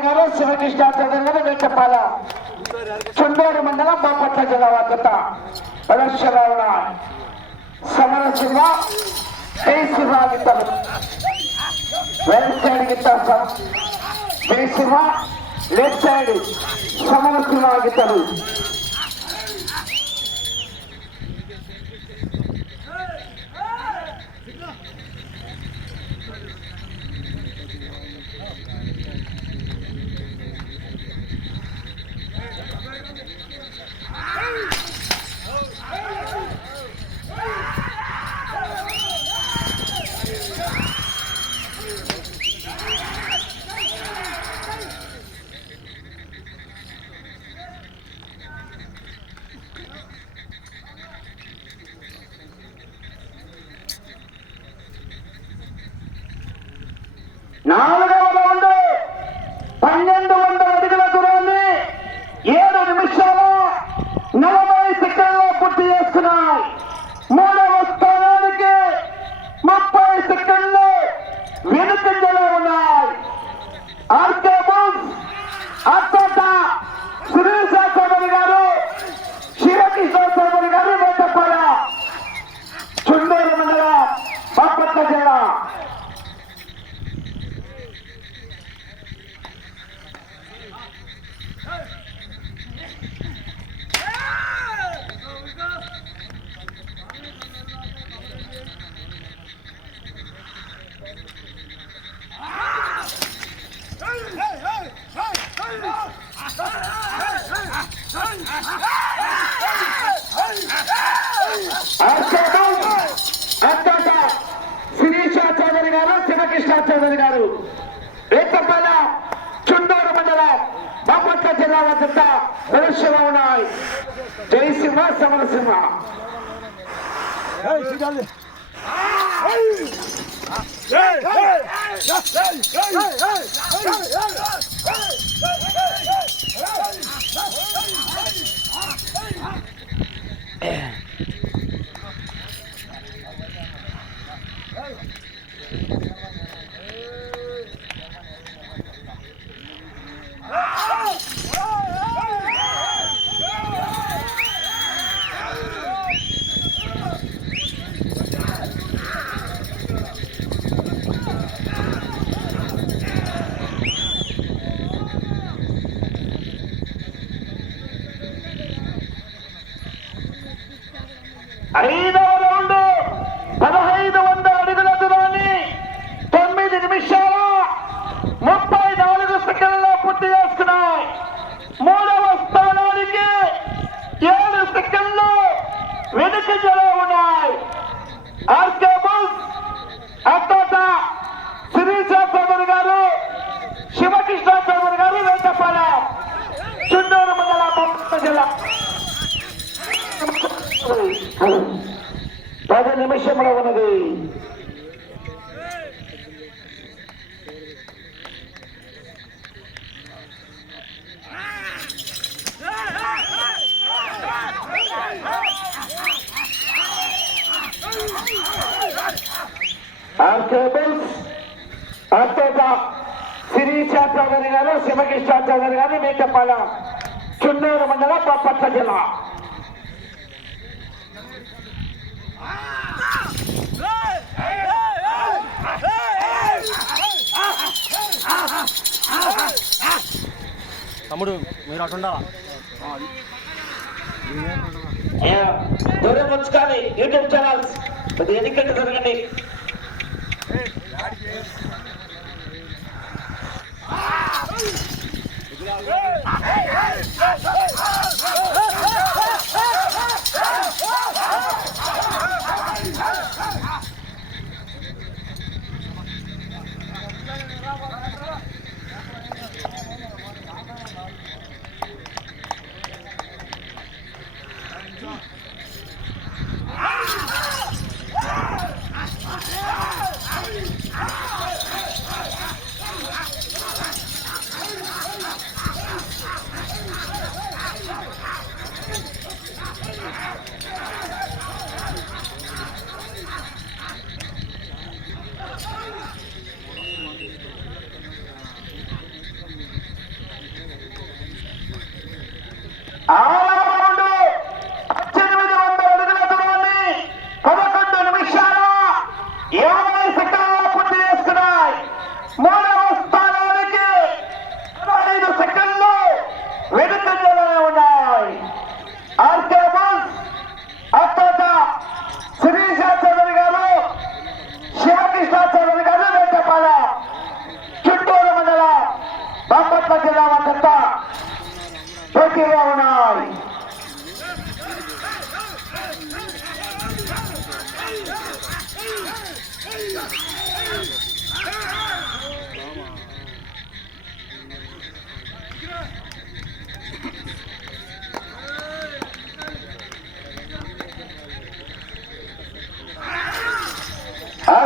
చౌదరి గారు శివకృష్ణ చౌదరి గారు వెంకపాల చుండూరు మండలం బాపట్ల జిల్లా వద్ద ప్రదర్శనలో సమర సింహ జై సింహ గిత్తలు రైట్ సైడ్ గిత్తారు జై సింహ లెఫ్ట్ సైడ్ సమర సింహ గిత్తలు నాలుగవ రౌండ్. పన్నెండు వందల అడుగుల దూరాన్ని ఏడు నిమిషాల నలభై సెకండ్లో పూర్తి చేసుకున్నాయి మూడవ స్థానానికి ముప్పై సెకండ్లు వెనుకంజలో ఉన్నాయి. ఆర్కే బుల్స్ అత్తట జయసింహ సమరసింహ ఐదవ పది నిమిషంలో ఉన్నది. ఆర్కేబుల్స్ అత్తోట శిరీష చౌదరి గారు శివకృష్ణ చౌదరి గారు మేకపాల చుండూరు మండలం బాపట్ల జిల్లా. తమ్ముడు మీరు అటు ఉండాలా? దూరం ఉంచుకోవాలి యూట్యూబ్ ఛానల్స్. ఎన్నికట్టు జరగండి.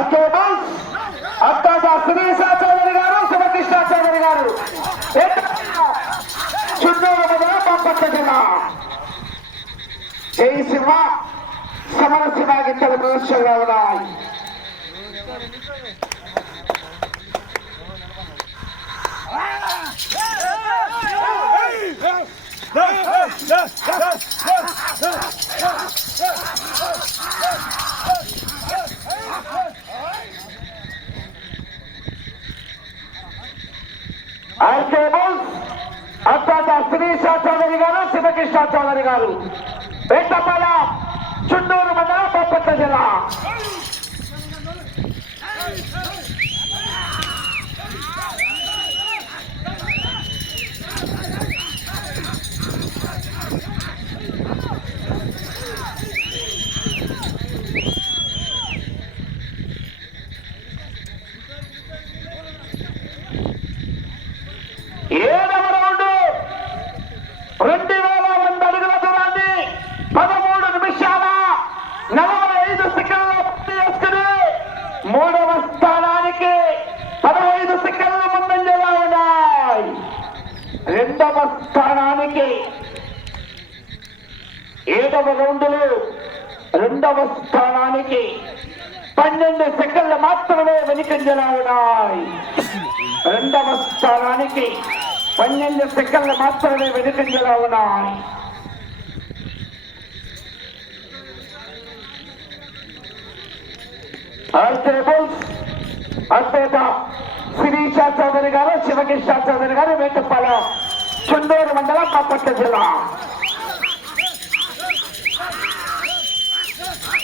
ఆర్కేబుల్స్ అక్కడ శ్రీశ చౌదరి గారు శివకృష్ణ చౌదరి గారు. చుట్టూరు మండల బాపట్ల జిల్లా జై శివ సమరశివ గిట్టలు ప్రదర్శనగా ఉన్నాయి ఆర్కేబుల్స్ అత్తాత శ్రీశ చౌదరి గారు శివకృష్ణ చౌదరి గారు వెంటపాల చుట్టూరు మండల బాపట్ల జిల్లా ఏడవ రౌండ్ రెండు వేల వంద అడుగుల దూరాన్ని పదమూడు నిమిషాల నలభై ఐదు సెకండ్ల పూర్తి చేసుకుని మూడవ స్థానానికి పదహైదు సెకండ్ల ముందంజలో ఉన్నాయి రెండవ స్థానానికి ఏడవ రౌండ్లు రెండవ స్థానానికి పన్నెండు సెకండ్లు మాత్రమే వెనుకంజలా ఉన్నాయి రెండవ స్థానానికి పన్నెండు సెకండ్లు మాత్రమే వెనుకంజలా ఉన్నాయి అద్భుత శిరీష చౌదరి గారు శివకృష్ణ చౌదరి గారు వేటపాల చుండూరు మండలం బాపట్ల జిల్లా ఆహా ఐదు నిమిషాలు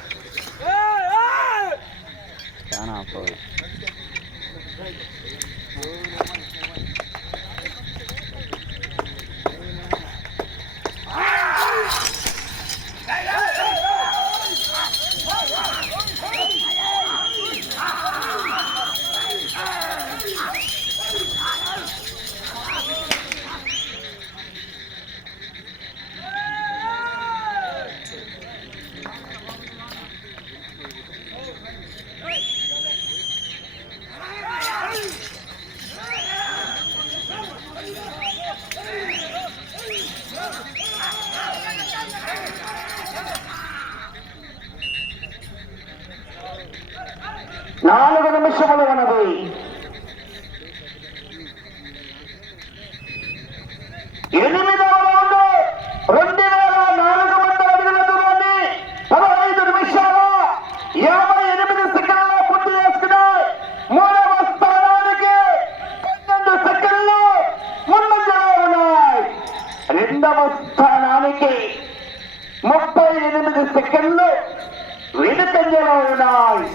காணா போகிறேன் నాలుగు నిమిషములు ఉన్నది ఎనిమిదవ రౌండ్ రెండు వేల నాలుగు వందల అడుగుల దూరాన్ని పదహైదు నిమిషాల యాభై ఎనిమిది సెకండ్ల పూర్తి చేసుకున్నాయి. మూడవ స్థానానికి పన్నెండు సెకండ్లు ముందంజలో ఉన్నాయి. రెండవ స్థానానికి ముప్పై ఎనిమిది సెకండ్లు వెనుకంజలో ఉన్నాయి.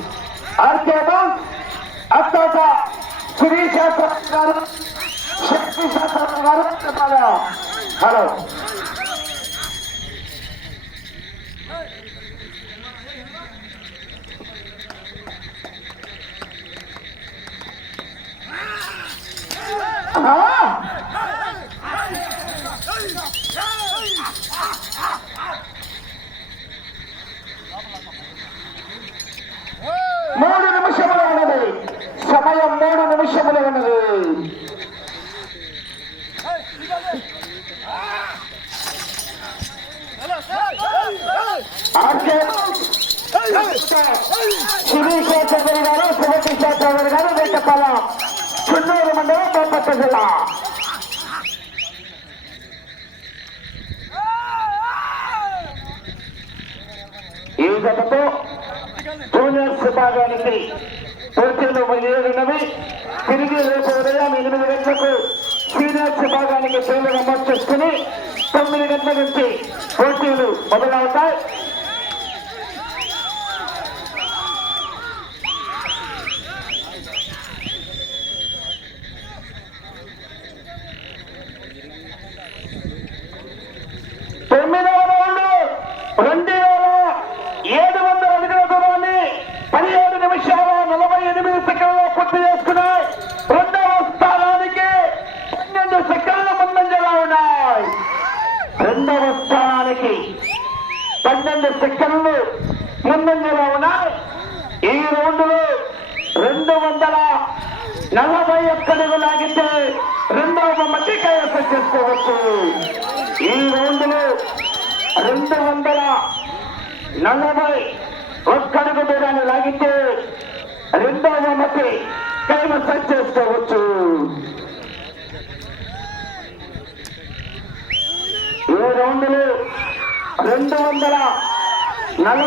ఆర్కేబుల్ అత్తాత శిరీష గారు శక్తి శాస్త్రం గారు చెప్పాలి హలో ఆ శిరీష చౌదరి గారు శివకృష్ణ చౌదరి గారు వేటపాలెం చిన్నూరు మండలం బాపట్ల జిల్లా ఈ జతతో జూనియర్స్ విభాగానికి పోటీలు మొదలైనవి తిరిగి రేపు ఉదయం ఎనిమిది గంటలకు సీనియర్స్ విభాగానికి పేర్లు నమోదు చేసుకుని తొమ్మిది గంటల నుంచి పోటీలు మొదలవుతాయి తొమ్మిదవ రౌండ్ రెండు వేల ఏడు వందల అడుగుల దూరాన్ని పదిహేడు నిమిషాల నలభై ఎనిమిది సెకండ్లో పూర్తి చేసుకున్నాయి రెండవ స్థానానికి పన్నెండు సెకండ్ల ముందంజలా ఉన్నాయి రెండవ స్థానానికి పన్నెండు శిక్షణలు ముందంజలా ఉన్నాయి. ఈ రోడ్డులు రెండు వందల నలభై ఒక్క అడుగు లాగితే రెండవ బొమ్మకి కైవసం చేసుకోవచ్చు. ఈ రౌండ్లో రెండు వందల నలభై ఒక్క అడుగు దూరాన్ని లాగితే రెండవ బొమ్మకి కైవసం చేసుకోవచ్చు. ఈ రౌండ్లో రెండు వందల హలో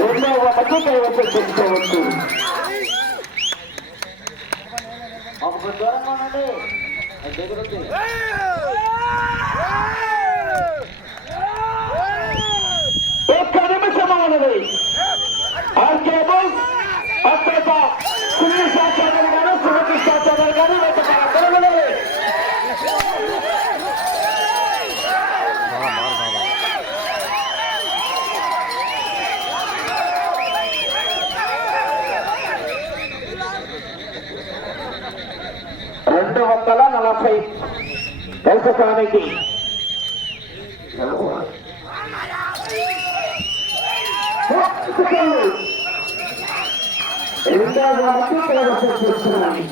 రెండవ బొమ్మకి కైవసం చేసుకోవచ్చు ఒక్క నిమిషం ఉన్నది ఆర్కే బోస్ అత్యంత సునీల్ చౌదరి గారు సుమతి చౌదరి గారు వెంటనే రెండు వందల నలభై దశకానికి రెండో వారికి చేస్తున్నాయి